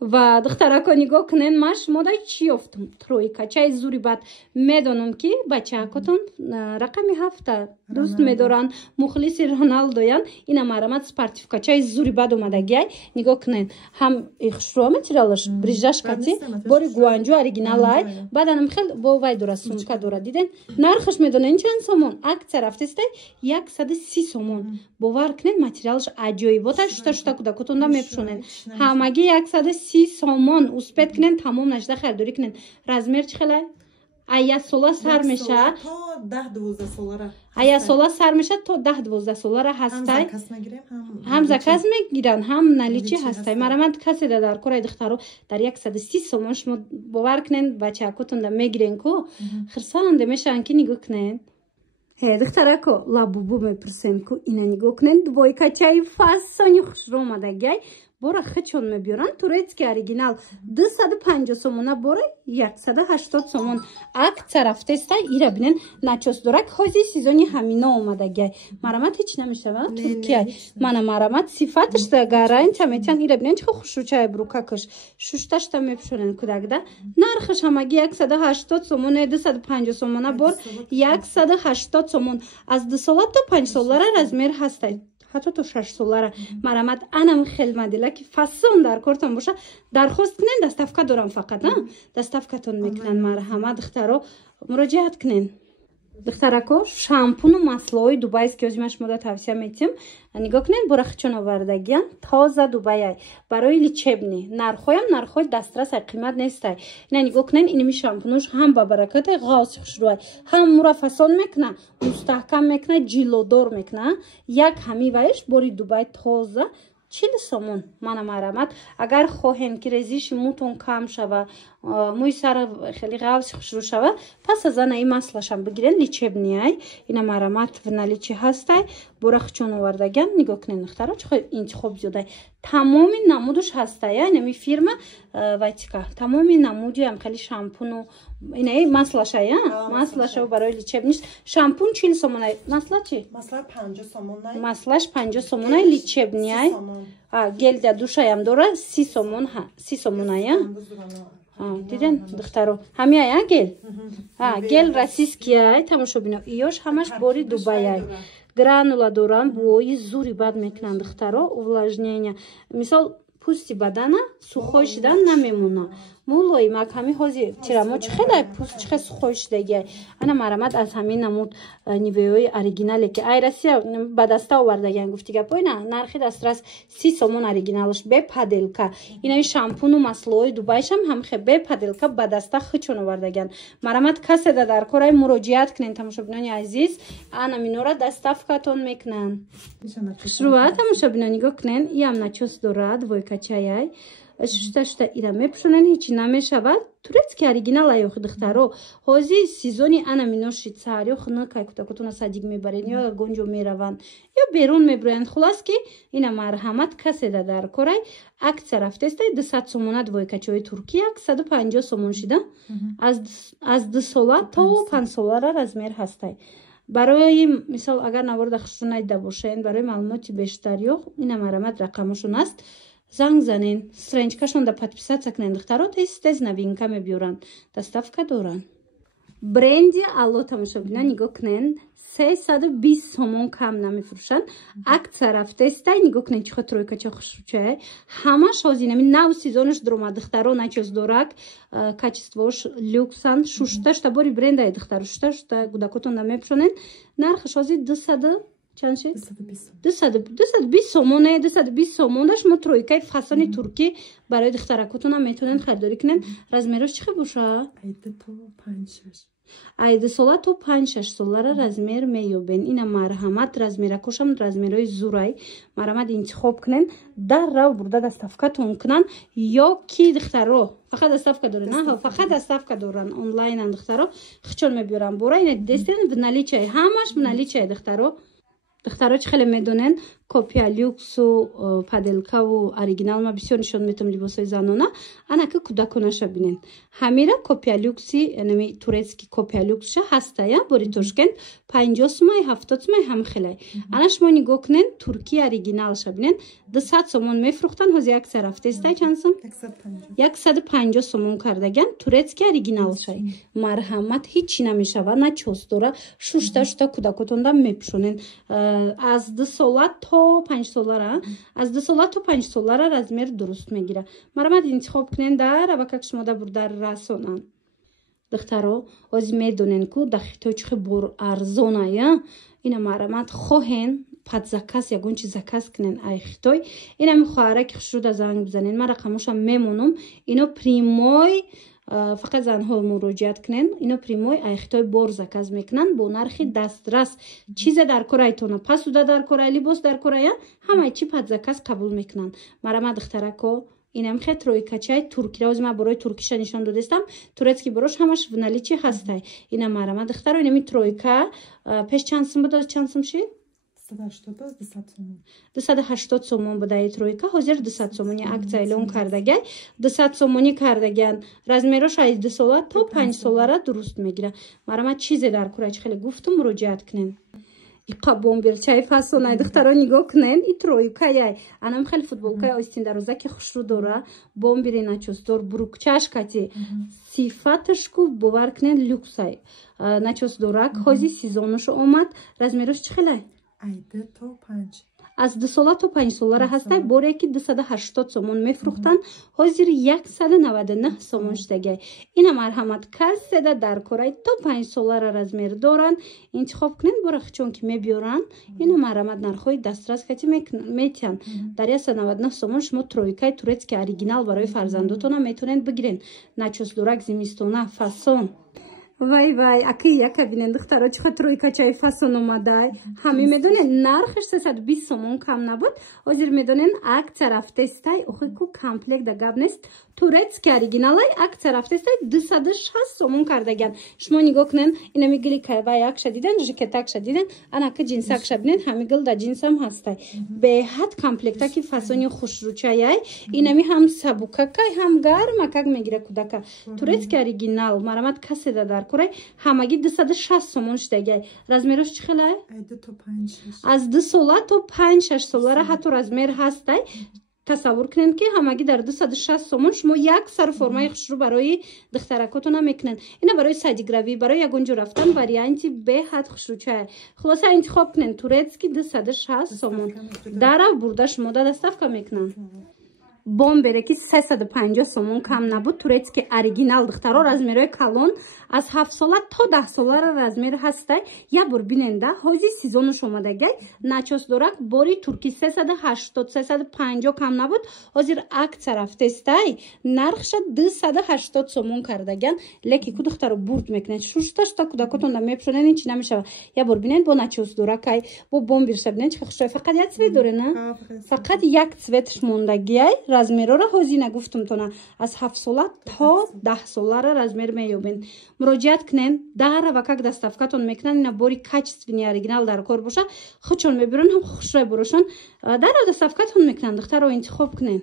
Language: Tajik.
و دخترکا نگاه کنین من شما دا چی یافتم ترویکا چای زوری بعد میدونم که بچه کتون رقمی 7 دوست میدارن مخلص رونالدویان اینا مرامت سپارتیفیکا چای زوری بعد اومده گای نگاه کنین هم خشرو متریالش بریجاش کتی باری گوانجو اوریجینال بعدم خیلی با وای داره سومکا داره دیدن نرخش میدونین چند سومون اکثر رفتسته 130 سومون باور کنین متریالش عجیبه شتا کدا کتون دا میپشونن همگی 130 سومون اوسپت کنین تمام نشده خریداری کنین رزمیر چخله ایا سولا سر میشه تا 10-12 سالاره ایا سولا سر میشه تا 10-12 سالاره هستای هم زکاز میگیرن هم نلیچی هستای مرامت کسی در کورای دخترو در 130 سومون شما باور کنین بچه کتون دا میگیرین کو خرسانده میشن که نگاه کنین دخترکو لابوبو میپرسین کو اینا نگاه کنین دویکا چای فاسونی خوش رو اومده گای بورا خچون میبیارن تورецький اوریجینال 250 сомона бора 180 сомон акция рафтеста ира бинен начос дорак хози сезони ҳамина омадагай марамат ҳеч намешава туркия мана марамат сифаташда гарайн таметан ира бинен чихо хушучай брукакаш шушташта мепшонен кудагда нархаш ҳамаги 180 сомон 250 сомона бор 180 сомон аз 2 сола то 5 солара размер ҳастай حتی تو 6 سالاره مرامت انم خیلی مدیله که فسون در کارتون باشه درخواست کنین دستافکا دارم فقط نه دستافکاتون میکنن مرحمت دخترو مراجعت کنین دخترکو شامپون و مسلوی دوبای که ازمش مدت توصیه میتیم نگاه کنین برخچون آوردگیان تازه دوبای برای لیچبنی نرخوی دسترس قیمت نیسته نه نگاه کنین اینمی شامپونوش هم با برکت غاز خوشروی هم مرا فسون میکنه مستحکم میکنه جلودار میکنه یک همی وایش بری دوبای تازه 40 سومون من مرامت اگر خواهین که ریزش موتون کم شوه موی سر خیلی غوث خوشرو شوه پس از آن این مسئلهشم بگیرین لیچبنیای این مرامت و نلیچی هستای برخ چون وردگن نگاه کنین دخترها چه انتخاب زیاده تمامی نمودش هستای یعنی فیرما وایتیکا تمامی نمودی هم خیلی شامپون و اینه مسئلهشه مسئلهشه برای لیچبنیش شامپون 40 سومونای مسئله چی مسئله 50 سومونای مسئلهش 50 سومونای لیچبنیای گل در دوشایم داره 30 سومونای دیدن دخترو همه گل راسیسکیای تماشا بینو ایوش همش باری دوبایای гранула доран буои зури бад мекунанд духтаро увлажнения мисол пусти бадана сухой шидан намемуна мулои маками ҳози тирамо чихелай пуст чихе сухой шидагиай ана марамат аз ҳамин намуд нивеои оригинале ки ай россия ба даста овардагиан гуфти гапоина нархи дастрас 30 сомон оригиналаш бе паделка инаи шампуну маслои дубайшам ҳамхе бе паделка ба даста хичон овардагиан марамат каседа дар корай муроҷиат кунен тамошобинони азиз ана минора доставкатон мекунанд шруа тамошобино нигоҳ кунен иам начос дорад войкачаяй шушташта ира мепшунен ҳечи намешавад турецкий оригинал аёхи духтаро ҳози сезони ана мино швейцариё хунакай кутакутуна садик мебарен ё гонҷо мераванд ё берун мебироянд хулас ки ина марҳамат каседа дар корай акция рафтестай 200 сомона двойкачои туркия 150 сомон шида аз 2 сола то 5 солара размер ҳастай барои мисол агар наворода хушру найда бошен барои маълумоти бештариё ина марҳамат рақамашон аст занг занен страничкашон да подписаться кунен духтаро тез новинка мебиёранд доставка доранд бренди алло тамошобина нигоҳ кунен 320 сомон кам намефурӯшанд акция рафтестай нигоҳ кунен чихо тройкача хушручае ҳамаш ҳозинами нав сезонаш дуромад духтаро начос дорак качествош люксан шушташта бори брендай духтаро шушташта гудакотон да мепушонен нархаш ҳози 200 چند شد؟ 220 سومونه 220 سومونه شما ترویکای فسانی ترکی برای دخترکتون هم میتونن خریداری کنن رزمیرش چقدر باشه؟ ایده تو 5-6 ایده سالا تو 5-6 سالاره رزمیر میوبین اینا مرحمت رزمیرکوشم رزمیرای زورای مرحمت انتخاب کنن در رو برده دستافکتون کنن یا کی دخترو فقط دستافکا دارن نه فقط دستافکا دارن آنلاین هم دخترو خچون میبیارن برای این دستین ونالیچای همش ونالیچای دخترو دخترها خیلی میدونن копия люксу паделкаву оригинал ма бисёр нишон метам либосои занона анаки кӯдаконаша бинен ҳамира копия люкси нами турецки копия люксша ҳастая бори Тошкент 50 сомай 70 сомай ҳам хелай ана шумо нигоҳ кунен турки оригиналша бинен 200 сомон мефрӯхтан ҳозир аксия рафтаистай чанд сом 150 сомон кардаган турецки оригиналшай марҳамат ҳичи намешава на час дора шушта кӯдакотонда мепӯшонен аз 2 сола то 5 солара аз 2 сола то 5 солара размер дуруст мегира марҳамат интихоб кунен дар авакак шумо да бурдар расонан духтаро ҳозир медонен ку дар Хитой чӣ бор арзоная ина марҳамат хоҳен подзаказ ягон чи заказ кунен ай Хитой инами хоҳараки хушруда занг бизанен ман рақамоша мемонам ино примой фақат занҳо муроҷиат кунен ино примой ай Хитой бор заказ мекунанд бо нархи дастрас чизе дар корайтона пасуда дар корай либос дар корая ҳамаи чи подзаказ қабул мекунанд марҳамат духтарако инам хе тройкачай туркира озим борои туркиша нишон додестам турецки борош ҳамаш в наличи ҳастай ина марҳамат духтаро инами тройка пеш чанд сум буд чанд сум шид 280 сомон будаи тройка ҳозир 200 сомони акция эълон кардагай 200 сомони кардаган размерош аз 2 сола то 5 солара дуруст мегира марҳамат чизе дар курач хеле гуфтум муроҷиат кунен иқа бомбирчаи фасонай духтаро нигоҳ кунен и тройкаяй анам хеле футболкаи остин дарозаки хушрӯ дора бомбири начосдор брукчааш кати сифаташку бовар кунен люксай начосдорак ҳозир сезонуш омад размерош чӣ хелай аз 2 сола то 5 солара ҳастай боре ки 280 сомон мефрӯхтанд ҳозир 199 сомон шудагай ина марҳамат каседа дар корай то 5 солара размер доранд интихоб кунен бора хичон ки мебиёранд ина марҳамат нархҳои дастрас кати метиҳанд дар 199 сомон шумо тройкаи турецки оригинал барои фарзандотона метавонед бигирен начосдорак зимистона фасон вай аки яка бинен духтаро чихо тройкачаи фасон омадай ҳами медонен нархаш 320 сомон кам набуд ҳозир медонен акция рафтестай охи ку комплект да гап нест турецки оригиналай акция рафтестай 260 сомон кардаган шумо нигоҳ кунен инами гили кайвай акша диден жикетакша диден анаки ҷинсакша бинен ҳами гил да ҷинсам ҳастай беҳад комплектаки фасони хушрӯчаяй инами ҳам сабукакай ҳам гармакак мегира кӯдака турецки оригинал марҳамат каседа дар курай ҳамаги 260 сомон шудагай размерош чӣ хелай аз 2 сола то 5-6 солара ҳатто размер ҳастай тасаввур кунен ки ҳамаги дар 260 сомон шумо як сар формаи хушрӯ барои духтаракотона мекунен ина барои садигравӣ барои ягон ҷо рафтан варианти беҳад хушрӯчая хулоса интихоб кунен турецки 260 сомон дарав бурда шумо да доставка мекунанд бомбере ки 350 сомон кам набуд турецки оригинал духтаро размерои калон аз 7 сола то 10 солара размер ҳастай як бор биненда ҳозир сезонуш омадагай начосдорак бори турки 380-350 кам набуд ҳозир акция рафтестай нархша 280 сомон кардаган леки ку духтаро бурд мекунед шушта кӯдакотонда мепӯшонен ин чи намешава як бор бинед бо начосдоракай бо бомбирша бинед чихо хушрӯй фақат як цвет доре на фақат як цветш мондагиай размерора ҳозир нагуфтум тона аз 7 сола то 10 солара размер меёбен муроҷиат кунен дара ва как доставкатон мекунанд ина бори качествени оригинал дар кор боша хучон мебирон ҳам хушрӯй борошон дара доставкатон мекунанд духтаро интихоб кунен